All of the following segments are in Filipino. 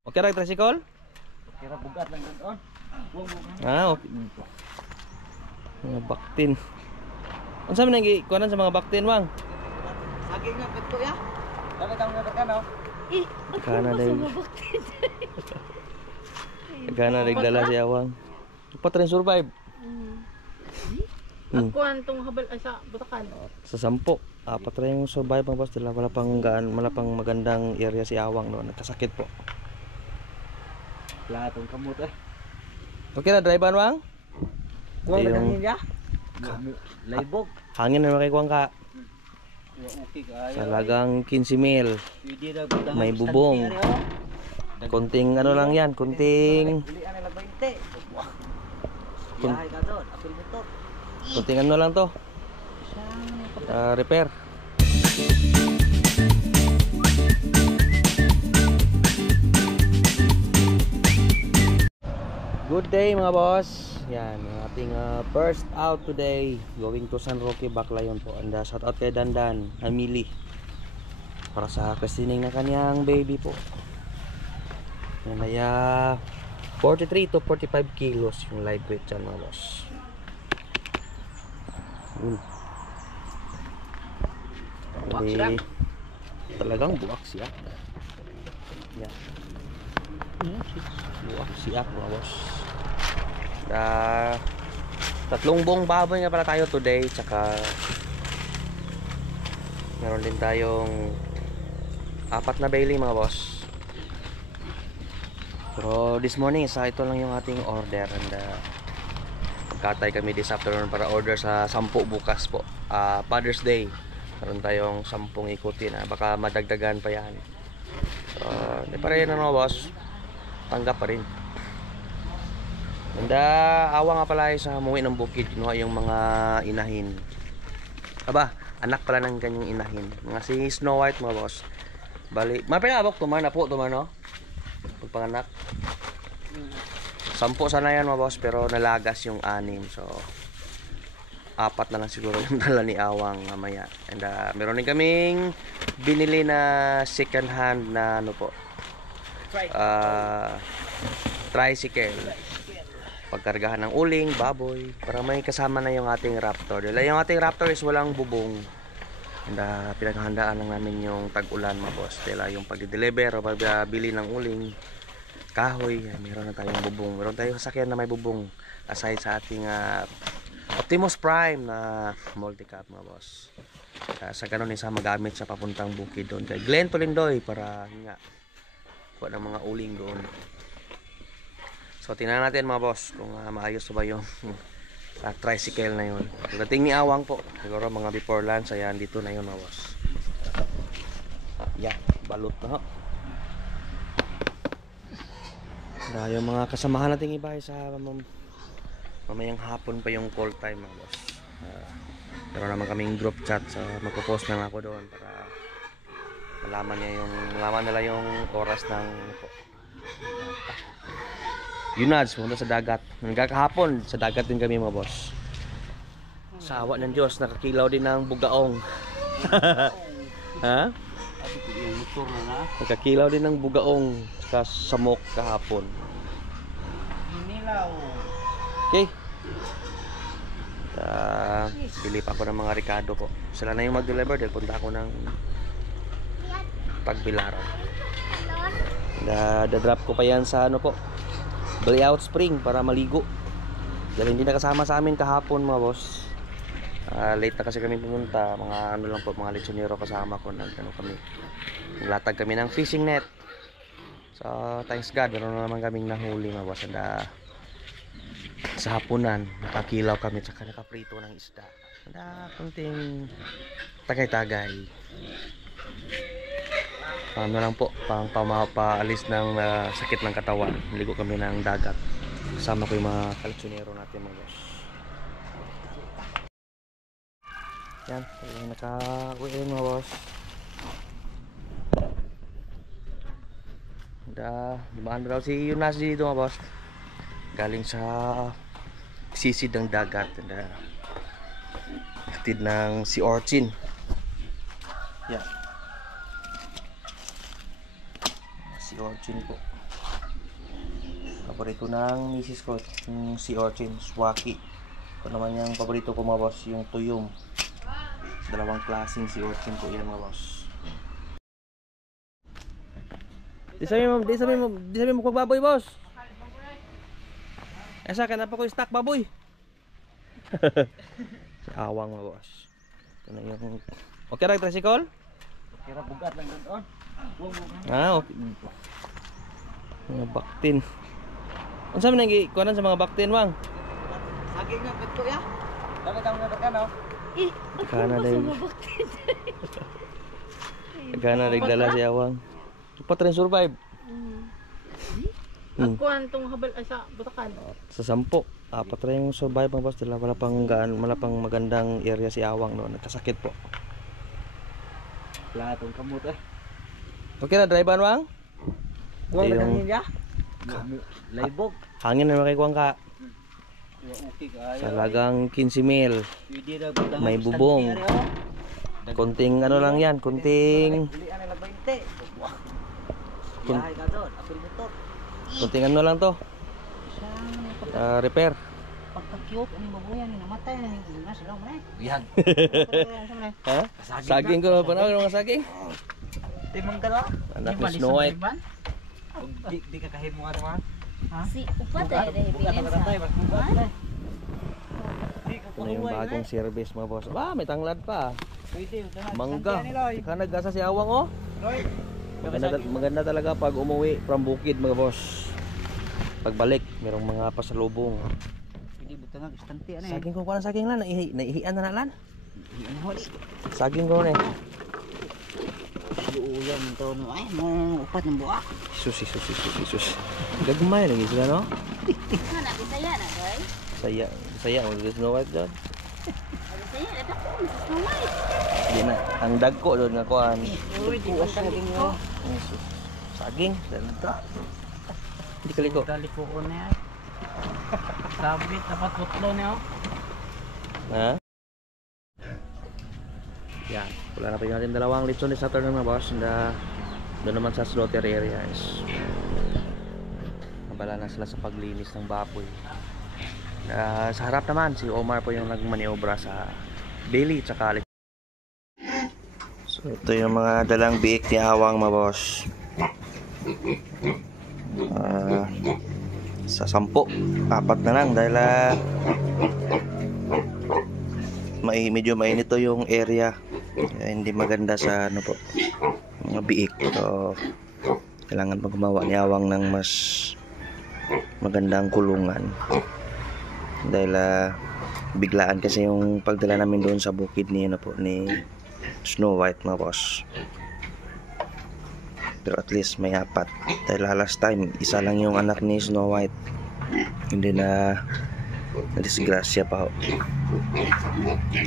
Okay ra tricycle? Kira bugat lang doon. Ah, okay. Mga baktin. Unsa man nang kuanan sa mga baktin, Wang? Saging nga kadto ya. Dapat ang nadakan no. Kana day. Kana day dala si Awang. Dapat rin survive. Ako antong habal ay sa Butakan. Sa 10, 4 rin yung survive ang boss. Wala pang magandang area si Awang no. Nagkasakit po. Platong kamot eh. Okay na drive Wang? Kuwang Yung- nagangin ya. Laibog. Hangin na makikuwang ka. Okay ka. Talagang 15,000. Pwede na budang. May bubong. Konting ano lang yan, konting Dili ana lang 20. Kun- Yahay ka doon. Apil motor. konting ano lang to. Repair. Good day mga boss. Yan, ang ating first out today. Going to San Roque Baclayon po. And shout out kay Dandan, Amili. Para sa christening ng kanyang baby po. Yan ay 43 to 45 kilos yung live weight dyan mga boss. Hindi, talagang buwak siya. Yan. Buwak siya mga boss. Tatlong buong baboy nga pala tayo today. Tsaka meron din tayong 4 na Bailey mga boss. Pero this morning ito lang yung ating order. And magkatay kami this afternoon para order sa 10 bukas po. Father's Day. Meron tayong 10 ikutin. Baka madagdagan pa yan. So, di pa rin mga boss. Tanggap pa rin. And awa nga pala sa muwi ng bukid. Kinuha yung mga inahin. Aba, anak pala ng kanyang inahin. Mga si Snow White mga boss. Bali, mapinabok tuman na po tuman no? Pagpanganak 10 sana yan mga boss. Pero nalagas yung 6. So 4 na lang siguro yung dala ni Awang mamaya. And meron din kaming binili na second hand na ano po, tricycle. Pagkargahan ng uling, baboy, para may kasama na yung ating Raptor. Dahil yung ating Raptor is walang bubong. And pinaghahandaan lang namin yung tag-ulan mga boss. Dahil yung pag-deliver o pagbili ng uling, kahoy, meron na tayong bubong. Meron tayong sasakyan na may bubong. Aside sa ating Optimus Prime na multi-cab mga boss. Sa ganun isa magamit sa papuntang bukid doon kay Glenn Tolindoy para nga kuha ng mga uling doon. So tingnan natin mga boss kung maayos ba yung tricycle na yun. Pagdating ni Awang po, siguro mga before lunch, ayan dito na yun mga boss. Yan, balot na ho. Yung mga kasamahan nating iba sa mamayang hapon pa yung call time mga boss. Pero naman kaming group chat, so magpo-post lang ako doon para malaman nila yung oras ng Yunads, pumunta sa dagat. Nagkakahapon sa dagat din kami mga boss. Sa awa ng Diyos, nakakilaw din ng bugaong. Ha? Nakakilaw din ng bugaong sa samok kahapon. Okay. Bili pa ako ng mga Ricardo po. Sila na yung mag-deliver dahil punta ako ng Pagbilaran. Da-drop ko pa yan sa ano po, Blayout Spring para maligo. Dahil hindi nakasama sa amin kahapon mga boss. Late na kasi kami pumunta. Mga ano lang po, mga lechonero kasama ko. Naglatag kami ng fishing net. So thanks God, meron na naman kaming nahuli mga boss. And sa hapunan, nakakilaw kami tsaka nakaprito ng isda. Kunting tagay-tagay. Ano lang po, paalis ng sakit ng katawan. Ligo kami ng dagat. Kasama ko yung mga kalitsonero natin mga boss. Yan, naka-uwi mga boss. Dumaan daw si Yunas dito mga boss. Galing sa sisid ng dagat. Hatid ng si Orchin. Yan. Si Orchin po. paborito ng misis ko, yung sea urchin, swaki. Ito naman yung paborito ko mga boss, yung tuyom. Dalawang klaseng sea urchin po yan mga boss. Di sabi mo kung baboy boss. Esa ka na pa ko stock baboy. Si awang mga boss. Ito na yung... Okay ra tricycle? Kira bugat lang doon. Okay. Mga baktin. Ano sabi nang ikuanan sa mga baktin, Wang? Saging nga pagko ya. Dami tang naberkan no. Kana dahil. Kana nagdala si Awang. Dapat rin survive. Ako tong habal ay sa butakan. Sa 10, 4 rin yung survive mga boss. Wala pang magandang area si Awang no. Nagkasakit po. Platong kamot eh. Okay na, drive Wang? Kuwang Yung- nagangin ya. Laibog. Hangin na makikuang ka. Okay kayo. Talagang 15 mil. Pwede na butang. May bubong. Konting ano lang yan, konting Uli ana lang 20. Yahay ka doon. Apil motor. konting ano lang to. Repair. Pagka-cute ani baboyan ni namatay na na sila mo eh. Yan. Ha? Saging ko pa na mga saging. Timang dala. Anak ni Snow White. Di ka kahit mo ano man. Si upat ay dahil Bukat bilin na sa. tatay mas bukat. Ito na yung bagong service mga boss. May tanglad pa. Pwede. Mangga. Saka nagasa si Awang oh. Maganda talaga pag umuwi from bukid mga boss. Pagbalik, merong mga pasalubong. Pwede butang ang istante ano eh. Saging ko pala saging lan, naihian na lan. Saging ko na eh. Uyan to no ay mo upat ng buak. Sus. Gagmay lagi sila no? Sana bisaya na guys. Saya mo guys Snow White doon. Bisaya na dako sa Snow White. Di na, ang dagko doon nga kuan. Kuwas ka laging mo. Saging, dito. Hindi kaliko. Dali ko na ay. Sabit dapat putlo niyo. Ha? Yan, wala na pa yung ating dalawang litson ni Saturn na boss. Doon naman sa slaughter area is nabala na sila sa paglinis ng baboy. Sa harap naman si Omar po yung nagmaniobra sa belly tsaka alik. So ito yung mga dalang biik ni Awang mga boss. Sa 10, 4 na lang dahil medyo mainit to yung area. Hindi maganda sa ano po, mga biik. So kailangan pag gumawa ni Awang ng mas magandang kulungan dahil biglaan kasi yung pagdala namin doon sa bukid ni ano po ni Snow White mga boss. Pero at least may 4 dahil last time isa lang yung anak ni Snow White, hindi na disgrasya pa ho.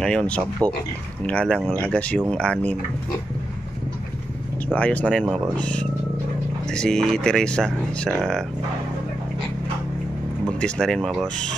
Ngayon 10 nga lang, lagas yung 6. So ayos na rin mga boss. Si Teresa sa buntis na rin mga boss.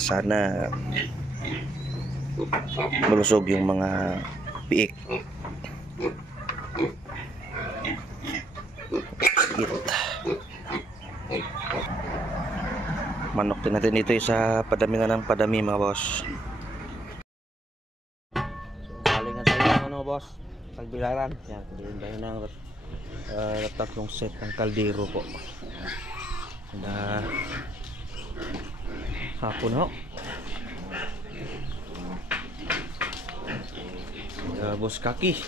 Sana malusog yung mga piik. Manok din natin dito sa padami na ng padami mga boss. So galing na tayo ano boss, Tagbilaran. Yan, bilhin tayo ng tatlong set ng kaldero po. Hapon ho. Boss Kaki.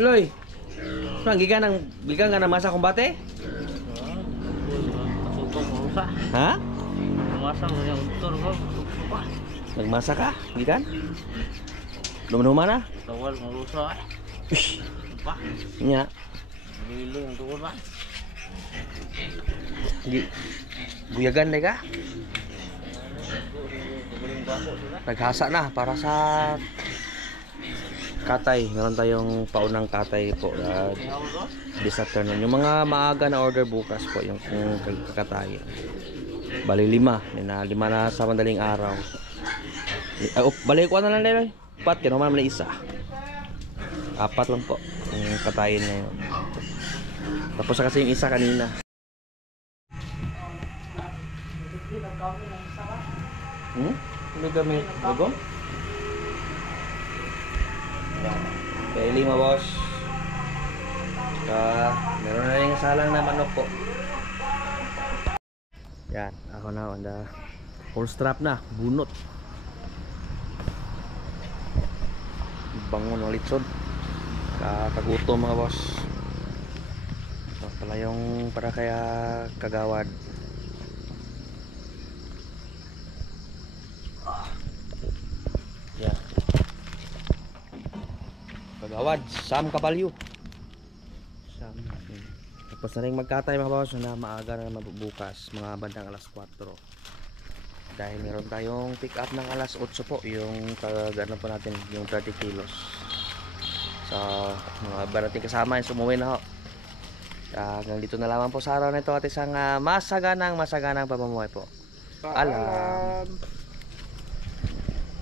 Loy. Saan gikan nga ng masa kumbate? Ha? Masa mo yung motor ko. Nagmasa ka? Gikan? Luman-luman na? Tawal marusa. Pa. Nya. Giling ang tukod ba? Buyagan na ka? Naghasa na para sa katay. Meron tayong paunang katay po this afternoon. Yung mga maaga na order bukas po yung kakatayin. Bali 5. Na 5 na sa madaling araw. Balik ko na lang Leroy. 4, kaya naman isa. 4 lang po yung katayin na yun. Tapos na kasi yung isa kanina. Hindi kami bagong? Yan. Kaya 5 boss. Meron na rin salang na manok po. Yan, ako na on the full strap na, bunot. Bangon ulit sod. Kakagutom mga boss. Ito pala yung para kaya kagawad. Yan. Kagawad, Sam Kapalyo. Sam. Tapos na rin magkatay mga boss na maaga na mabubukas, mga bandang alas 4. Dahil meron tayong pick up ng alas 8 po, yung kagano po natin, yung 30 kilos. So, mga barating kasama yung sumuwi na ho. Hanggang dito na lamang po sa araw na ito at isang masaganang pamumuhay po. Alam.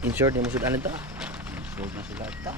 In short, yung musudanin to. Huwag na sila ito.